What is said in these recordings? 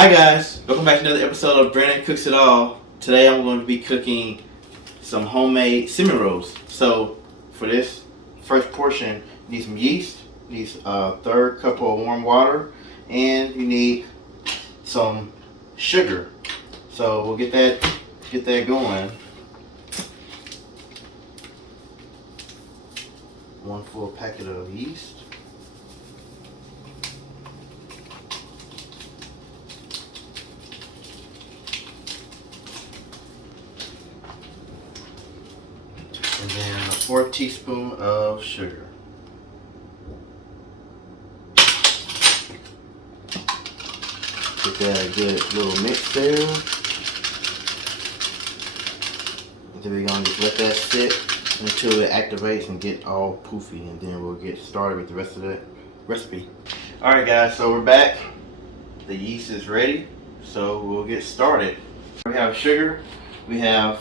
Hi guys, welcome back to another episode of Brandon Cooks It All. Today I'm going to be cooking some homemade cinnamon rolls. So for this first portion, you need some yeast, you need a third cup of warm water, and you need some sugar. So we'll get that going. One full packet of yeast. And then a 4th teaspoon of sugar. Get that a good little mix there. And then we're gonna just let that sit until it activates and get all poofy, and then we'll get started with the rest of the recipe. Alright guys, so we're back. The yeast is ready, so we'll get started. We have sugar, we have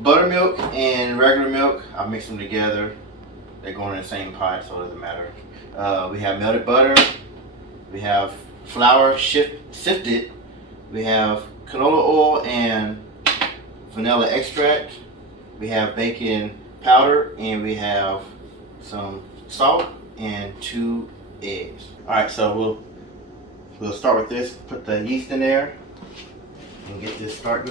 buttermilk and regular milk. I mix them together. They're going in the same pot, so it doesn't matter. We have melted butter. We have flour sifted. We have canola oil and vanilla extract. We have baking powder, and we have some salt and 2 eggs. All right, so we'll start with this. Put the yeast in there and get this going.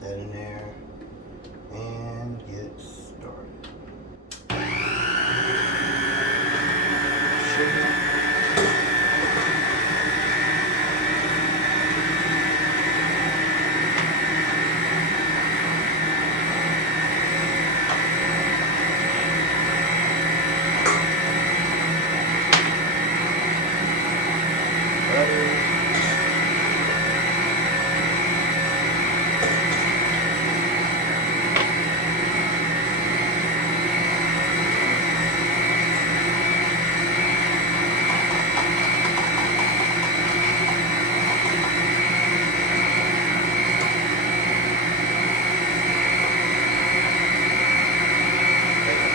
That in there and get started. Sugar. Butter.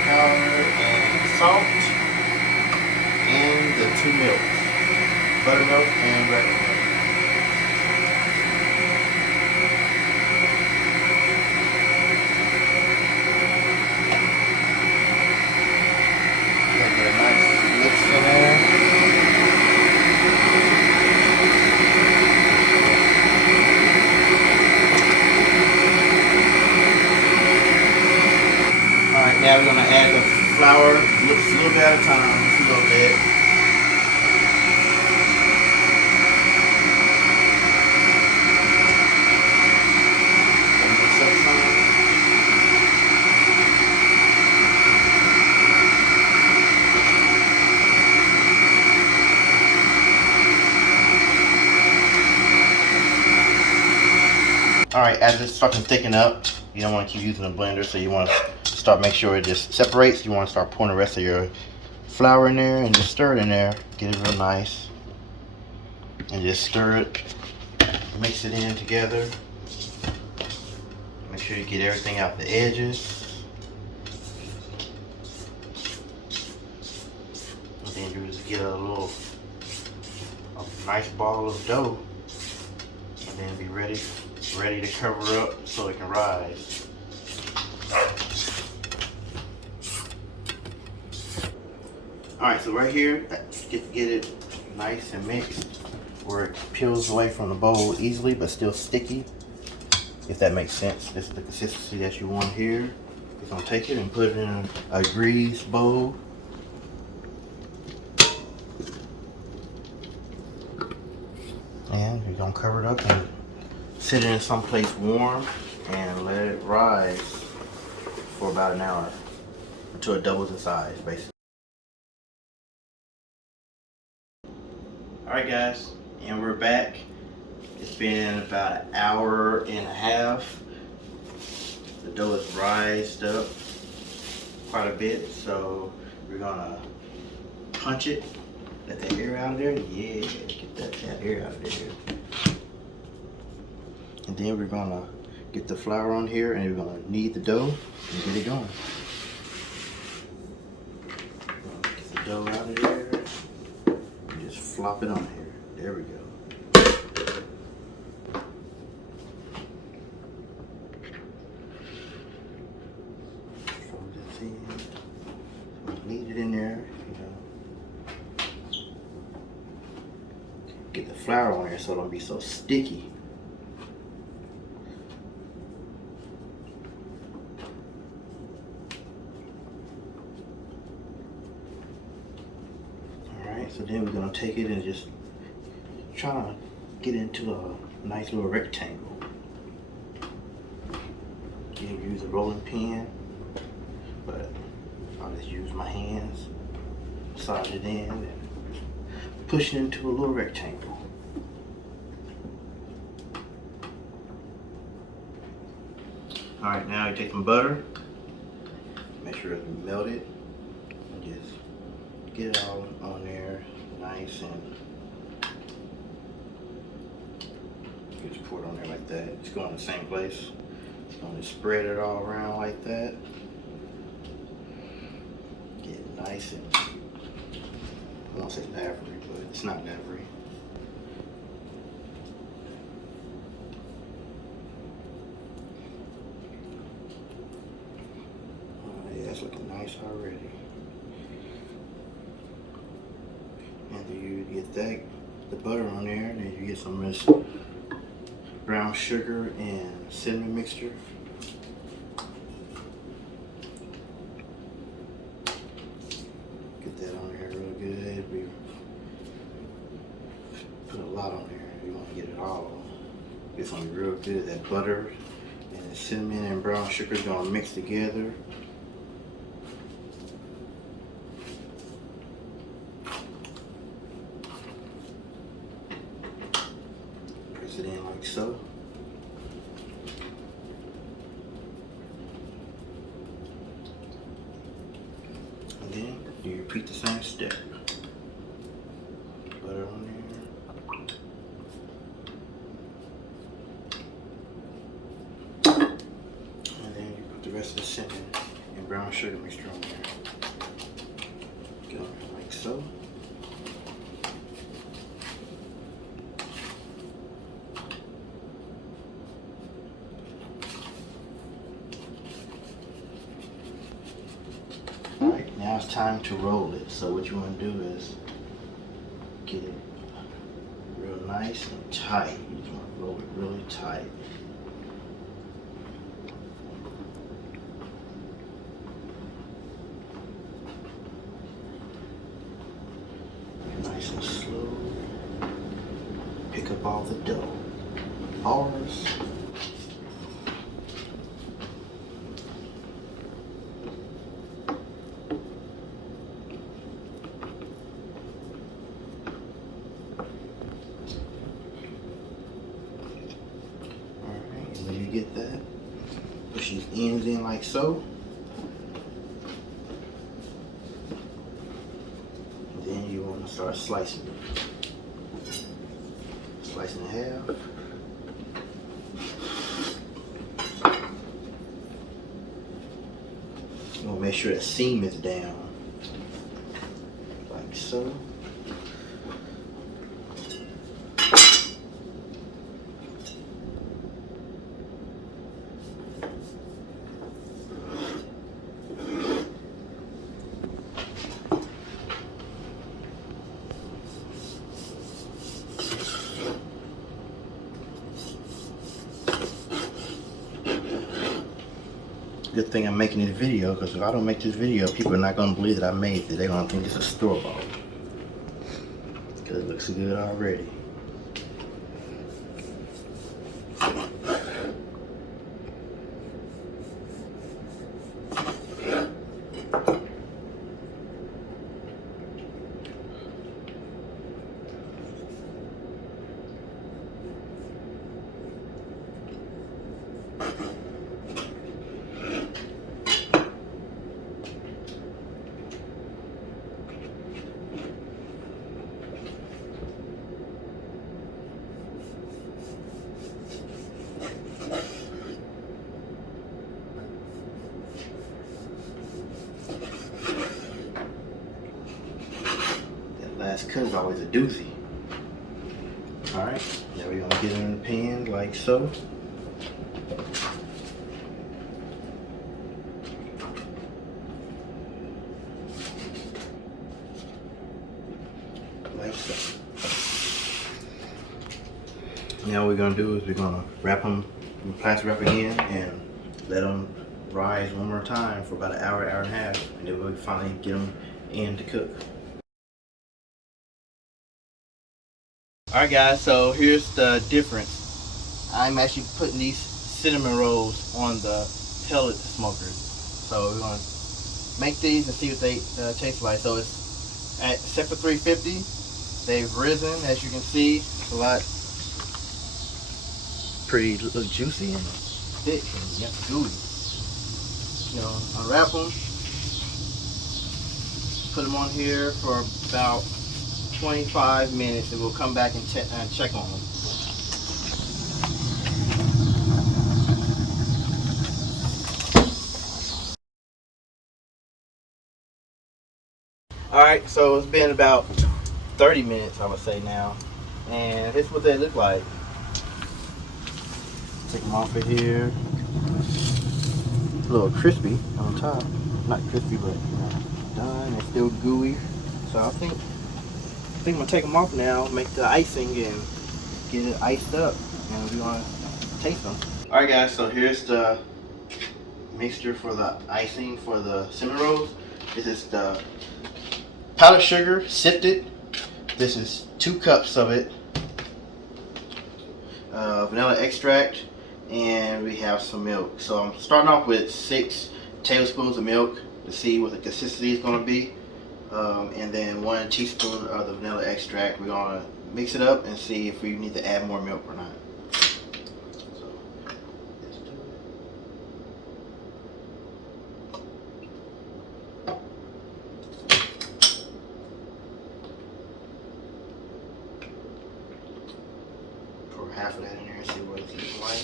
And salt and the 2 milks, buttermilk and regular milk. Get a nice mix in there. Alright, now we're going to add the flour, a little bit at a time, just a little bit. Mix up some. Alright, as it's starting to thicken up, you don't want to keep using a blender, so you want to make sure it just separates. You want to start pouring the rest of your flour in there and just stir it in there. Get it real nice. And just stir it. Mix it in together. Make sure you get everything out the edges. And then you just get a nice ball of dough. And then be ready to cover up so it can rise. Alright, so right here, get it nice and mixed where it peels away from the bowl easily but still sticky, if that makes sense. This is the consistency that you want here. You're going to take it and put it in a greased bowl. And you're going to cover it up and sit it in someplace warm and let it rise for about an hour until it doubles in size, basically. Alright guys, and we're back. It's been about an hour and a half. The dough has rised up quite a bit, so we're gonna punch it. Let that air out of there. Yeah, get that air out of there. And then we're gonna Get the flour on here, and we're gonna knead the dough and get it going. Get the dough out of here and just flop it on here. There we go. Fold this in. Knead it in there. Get the flour on here so it don't be so sticky. Alright, so then we're going to take it and just try to get into a nice little rectangle. You can use a rolling pin, but I'll just use my hands, slide it in, and push it into a little rectangle. Alright, now you take some butter, make sure it's melted, and just get it all on there nice, and just pour it on there like that. It's going in the same place. It's going to spread it all around like that. Get it nice and, I won't say lavery, but it's not lavery. Yeah, it's looking nice already. And then you get that, the butter on there, and then you get some of this brown sugar and cinnamon mixture. Get that on there real good. We put a lot on there. You want to get it all. It's going to be real good. That butter and the cinnamon and brown sugar is going to mix together. Press it in like so. And then you repeat the same step. Butter on there. And then you put the rest of the cinnamon and brown sugar mixture on there. Get on there like so. Alright, now it's time to roll it. So what you want to do is get it real nice and tight. You just want to roll it really tight. Nice and slow. Pick up all the dough. Bars. When you get that, push these ends in like so. And then you want to start slicing it. Slice in half. You want to make sure the seam is down. Like so. Good thing I'm making this video, because if I don't make this video, people are not going to believe that I made it. They're going to think it's a store-bought. Because it looks good already. That's because it's always a doozy. Alright, now we're gonna get it in the pan like so. Like so. Now what we're gonna do is we're gonna wrap them in plastic wrap again and let them rise one more time for about an hour, hour and a half, and then we'll finally get them in to cook. Alright guys, so here's the difference. I'm actually putting these cinnamon rolls on the pellet smoker. So we're going to make these and see what they taste like. So it's set for 350. They've risen, as you can see. It's a lot pretty, look juicy and thick and gooey. You know, unwrap them, put them on here for about 25 minutes, and we'll come back and check on them. Alright, so it's been about 30 minutes, I would say now, and here's what they look like. Take them off of here. A little crispy on top. Not crispy, but you know, done. It's still gooey. So I think I'm gonna take them off now, make the icing and get it iced up, and we're gonna taste them. Alright guys, so here's the mixture for the icing for the cinnamon rolls. This is the powdered sugar, sifted. This is 2 cups of it. Vanilla extract, and we have some milk. So I'm starting off with 6 tablespoons of milk to see what the consistency is going to be. And then 1 teaspoon of the vanilla extract. We're going to mix it up and see if we need to add more milk or not. So, let's do it. Pour half of that in there and see what it's looking like.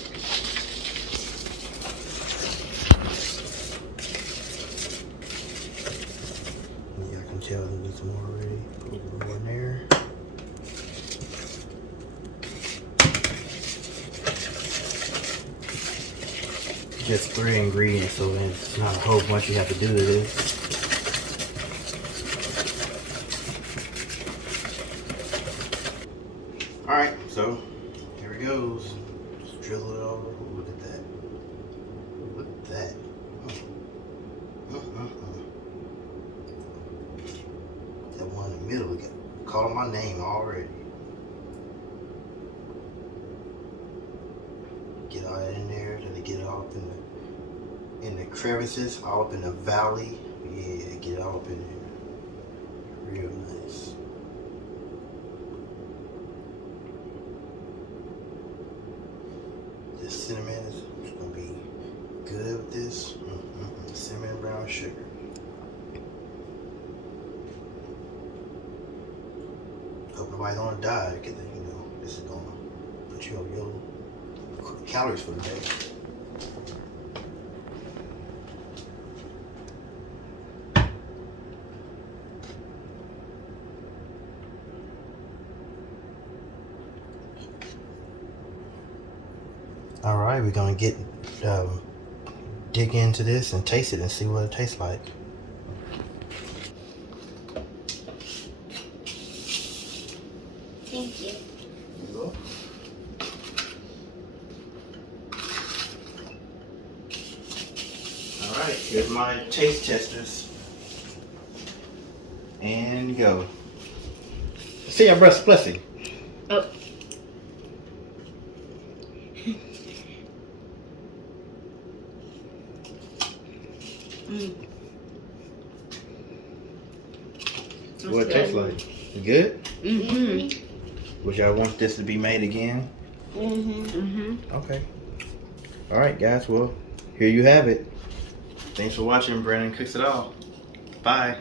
Tell them it's more already. Put a little more in there. Just 3 ingredients, so it's not a whole bunch you have to do to this. Alright, so here it goes. Just drizzle it over. Ooh, look at that. Look at that. That one in the middle again, calling my name already. Get all that in there, then get it all up in the crevices, all up in the valley. Yeah, get it all up in there. Real nice. This cinnamon is gonna be good with this. Cinnamon brown sugar. Hope nobody don't die, because you know this is gonna put you on your calories for the day. All right, we're gonna get dig into this and taste it and see what it tastes like. Thank you. Alright, here's my taste testers. And go. See your breast blessing. Oh. What it tastes like? Good? Mm-hmm. Would y'all want this to be made again? Mm-hmm. Mm-hmm. Okay. Alright guys, well, here you have it. Thanks for watching. Brandon Cooks It All. Bye.